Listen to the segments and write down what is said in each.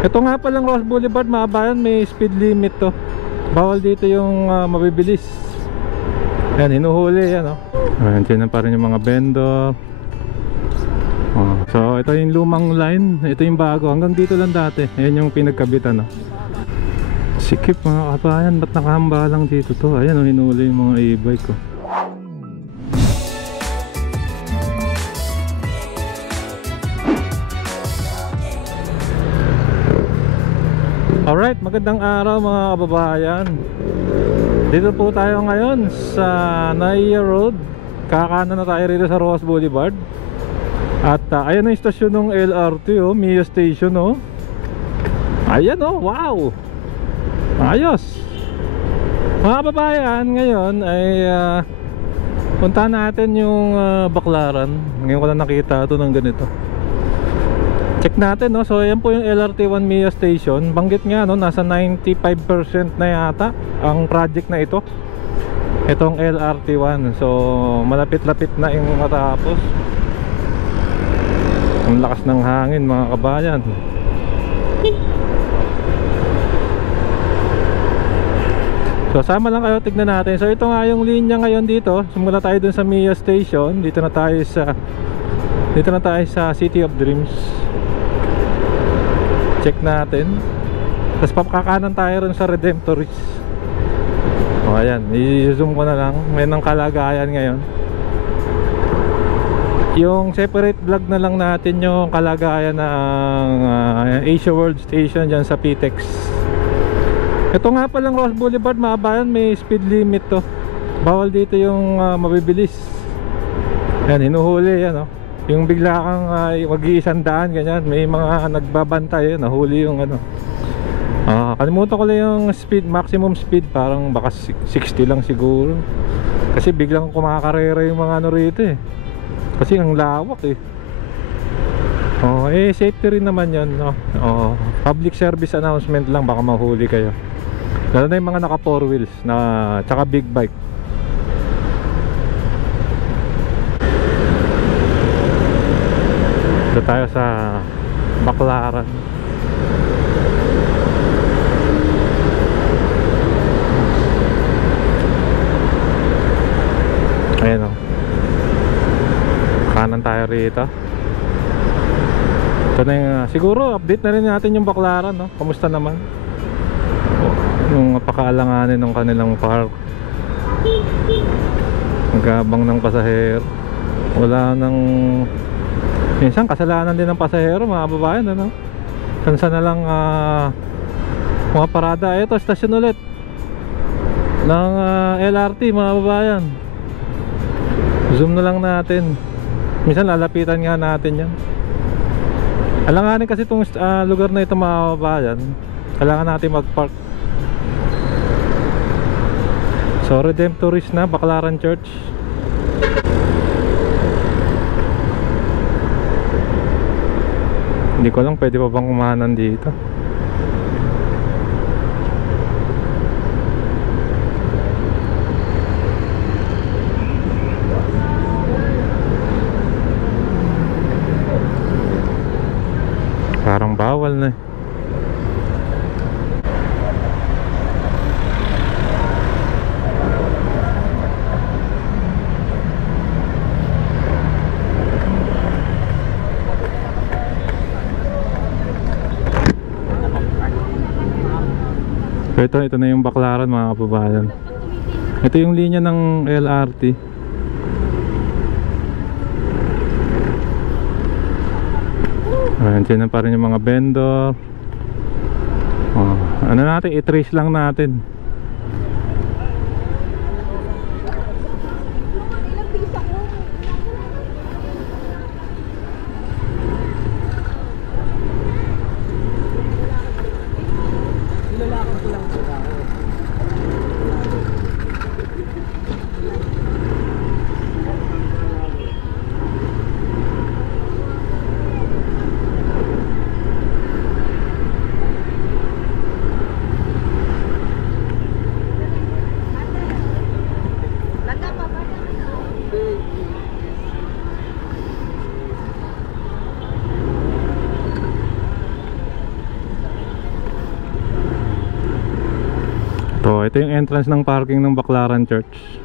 Ito nga palang Ross Boulevard, mga bayan, may speed limit to. Bawal dito yung mabibilis. Yan, hinuhuli yan, oh. Ayan, dyan pa rin yung mga vendor. So ito yung lumang line, ito yung bago. Hanggang dito lang dati. Ayan yung pinagkabitan, oh. Sikip mga kabayan, ba't nakahamba lang dito to? Ayan, oh, hinuli yung mga e-bike, oh. Alright, magandang araw mga kababayan. Dito po tayo ngayon sa Naiya Road. Kakanan na tayo rito sa Ross Boulevard. At ayan ang istasyon ng LRT, oh, Mia Station, oh. Ayan, oh, wow. Ayos. Mga kababayan, ngayon ay puntahan natin yung Baclaran. Ngayon ko lang nakita ito ng ganito. Check natin, no? So ayan po yung LRT1 Mia Station. Banggit nga, no, nasa 95% na yata ang project na ito. Itong LRT1. So malapit-lapit na yung matapos. Ang lakas ng hangin mga kabayan. So sama lang kayo, tignan natin. So ito nga yung linya ngayon dito. Simula tayo dun sa Mia Station. Dito na tayo sa City of Dreams. Check natin. Tapos papakakanan tayo rin sa Redemptoris. O ayan, i-zoom ko na lang. May nang kalagayan ngayon. Yung separate vlog na lang natin yung kalagayan ng Asia World Station dyan sa PTEX. Ito nga palang Ross Boulevard, mga bayan, may speed limit to. Bawal dito yung mabibilis. Yan, hinuhuli yan, oh. Yung bigla kang mag-iisang daan, ganyan. May mga nagbabantay, nahuli yung ano. Kalimutan ko lang yung speed, maximum speed. Parang baka 60 lang siguro. Kasi biglang kumakarera yung mga ano rito, eh. Kasi ang lawak, eh. Safety rin naman yun, no? Public service announcement lang, baka mahuli kayo. Lalo na yung mga naka 4 wheels na, tsaka big bike. Dito tayo sa Baclaran. Ayan, oh. Kanan tayo rito. Ito na yung siguro update na rin natin yung Baclaran, no? Kamusta naman yung napakaalanganin ng kanilang park. Magabang ng pasahero. Wala nang, minsan kasalanan din ng pasahero, mga babayan, ano? Kansa na lang mga parada. Ito, stasyon ulit ng LRT, mga babayan. Zoom na lang natin. Minsan lalapitan nga natin yan. Alanganin kasi itong lugar na ito, mga babayan. Kailangan natin mag-park. So Redemptoris na, Baclaran Church. Hindi ko lang pwede pa bang kumanan dito. Parang bawal na, eh. Ito na yung Baclaran, mga kababayan. Ito yung linya ng LRT. Ayan, dyan pa rin yung mga vendor. Ano natin, i-trace lang natin. So ito yung entrance ng parking ng Baclaran Church.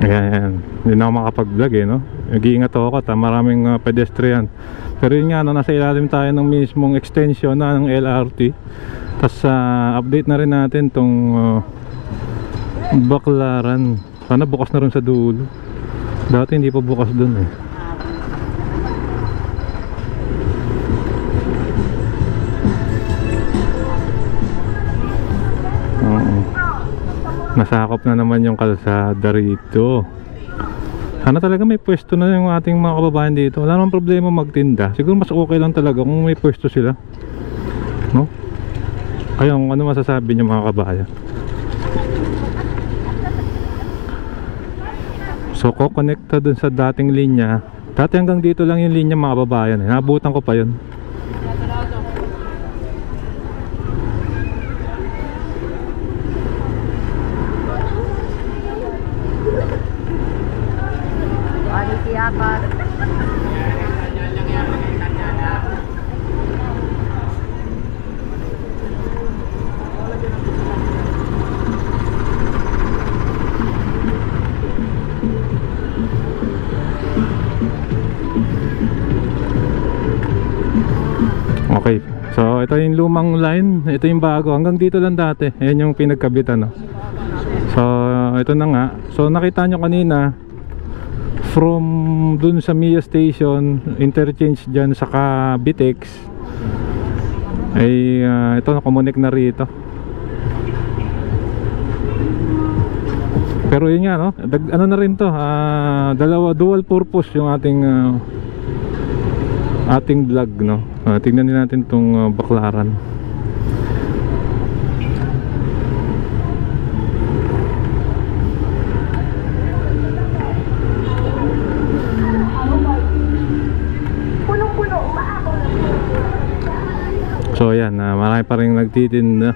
Ayan, hindi na ako makapag-vlog eh, no? Nag-iingat ako at maraming pedestrian. Pero yun nga, no, nasa ilalim tayo ng mismong extension na ng LRT. Tapos update na rin natin tong Baclaran. Sana bukas na rin sa dulo. Dati hindi pa bukas dun eh. Nasakop na naman yung kalsada rito. Sana talaga may pwesto na yung ating mga kababayan dito. Wala namang problema magtinda. Siguro mas okay lang talaga kung may pwesto sila, no? Ayun, ano masasabi niyo mga kababayan? So ko-connecta dun sa dating linya. Dati hanggang dito lang yung linya mga kababayan eh. Nabutan ko pa yun. Okay, so ito yung lumang line, ito yung bago, hanggang dito lang dati. Ayan yung pinagkabitan, no? So ito na nga. So nakita nyo kanina, from dun sa Mia Station, interchange dyan sa Bitex, ay ito na-connect na rito. Pero yun nga, no? Ano na rin to, dalawa, dual purpose yung ating vlog, no? Tingnan din natin tong Baclaran. So yan, marami pa rin nagtitinda.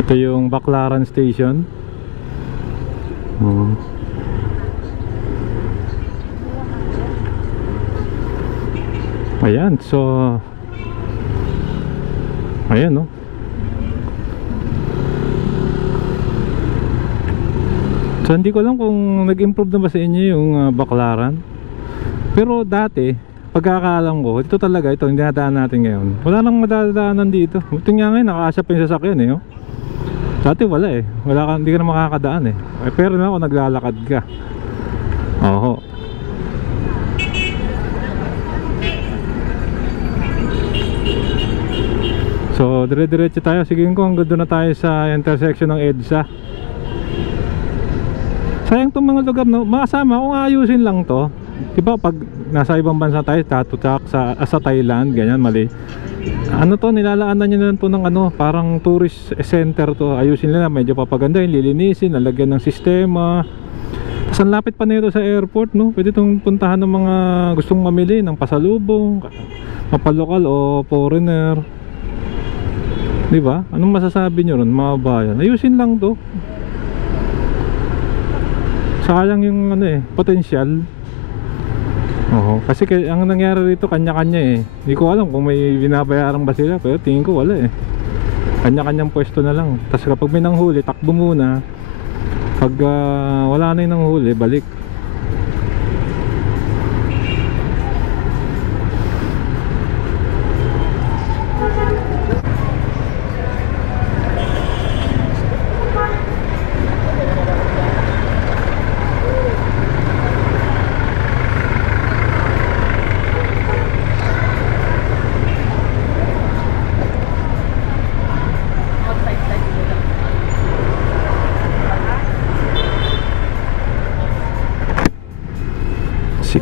Ito yung Baclaran Station. Ayan, so ayan, no? So hindi ko lang kung nag-improve na ba sa inyo yung Baclaran. Pero dati, pagkakaalam ko, ito talaga, ito, hindi nadaan natin ngayon. Wala nang madadaanan dito. Ito nga ngayon, nakakasya pa yung sasakyan eh, oh. Dati wala eh, hindi ka na makakadaan eh. Pero na kung naglalakad ka. Oho. So dire-diretso tayo. Sige ko, hanggang doon na tayo sa intersection ng EDSA. Sayang itong mga lugar, no? Makasama kung ayusin lang to. Diba pag nasa ibang bansa tayo, tatutak sa Thailand, ganyan, mali. Ano to, nilalaanan nyo na to ng parang tourist center to. Ayusin nila, medyo papagandahin, lilinisin, lalagyan ng sistema. Tapos ang lapit pa nito sa airport, no? Pwede itong puntahan ng mga gustong mamili ng pasalubong, mapalokal o foreigner. Diba? Anong masasabi nyo ron, mga bayan? Ayusin lang to. Sayang yung potensyal. Kasi ang nangyari rito kanya-kanya eh. Hindi ko alam kung may binabayaran ba sila, pero tingin ko wala eh. Kanya-kanyang pwesto na lang. Tapos kapag may nanghuli, takbo muna. Pag wala na yung nanghuli, balik.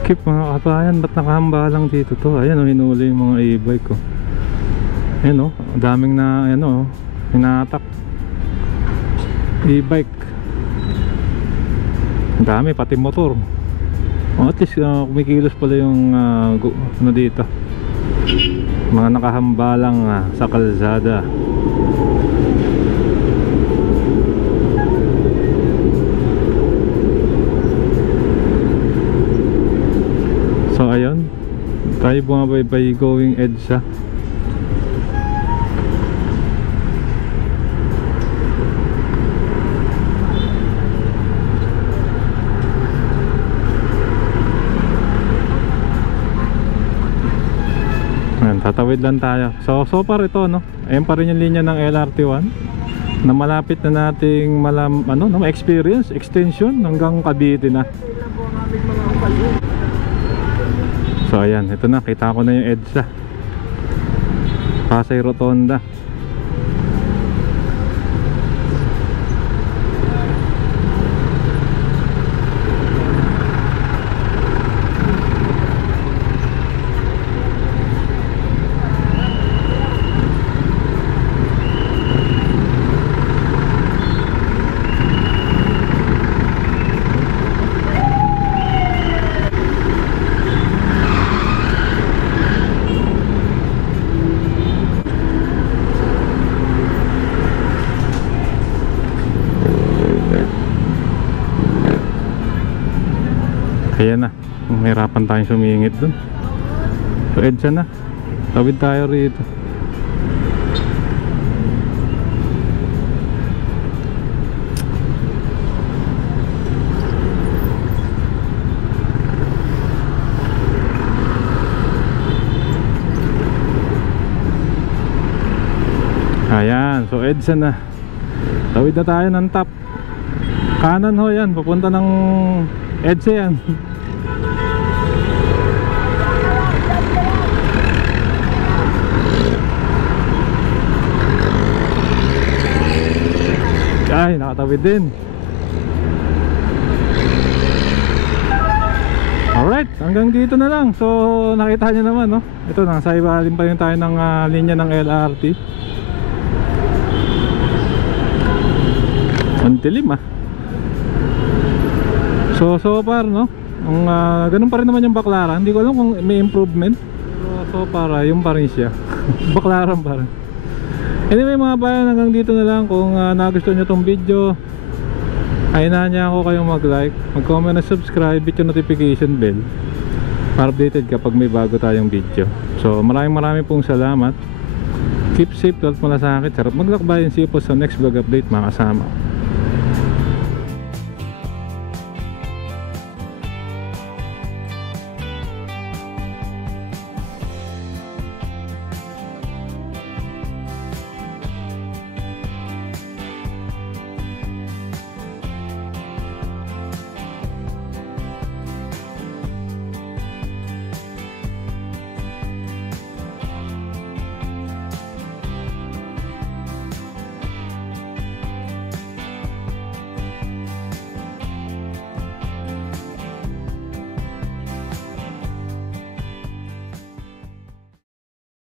Skip mga kabayan, ba't nakahamba lang dito to? Ayan o, hinuli yung mga e-bike ko. Ayan o, daming na ano, hinatak e-bike. Ang dami, pati motor. At least kumikilos pala yung ano dito, mga nakahamba lang sa kalsada. So ayun, tayo bumabaybay going EDSA. Ayan, tatawid lang tayo. So far ito, no? Ayan pa rin yung linya ng LRT1 na malapit na nating ma-experience, extension hanggang Cavite na. So ayan, ito na, kita ko na yung EDSA Pasay Rotonda. Ayan na, mahirapan tayong sumingit dun. So EDSA na, tawid tayo rito. Ayan, so EDSA na. Tawid na tayo ng top. Kanan ho yan, papunta ng EDSA yan. Ay, nakatawid din. Alright, hanggang dito na lang. So nakita nyo naman, no? Ito, nasa ibalim pa rin tayo ng linya ng LRT. Ang dilim So far, no? Ang ganun pa rin naman yung Baclaran. Hindi ko alam kung may improvement. Pero so far, yung pa rin siya. Baclaran pa rin. Anyway mga bayan, hanggang dito na lang. Kung nagustuhan nyo tong video, ayunahan niya ako kayong mag-like, mag-comment na subscribe, hit yung notification bell para updated kapag may bago tayong video. So maraming pong salamat. Keep safe, 12 malasakit. Sarap maglakbayan. See you po sa next vlog update mga kasama.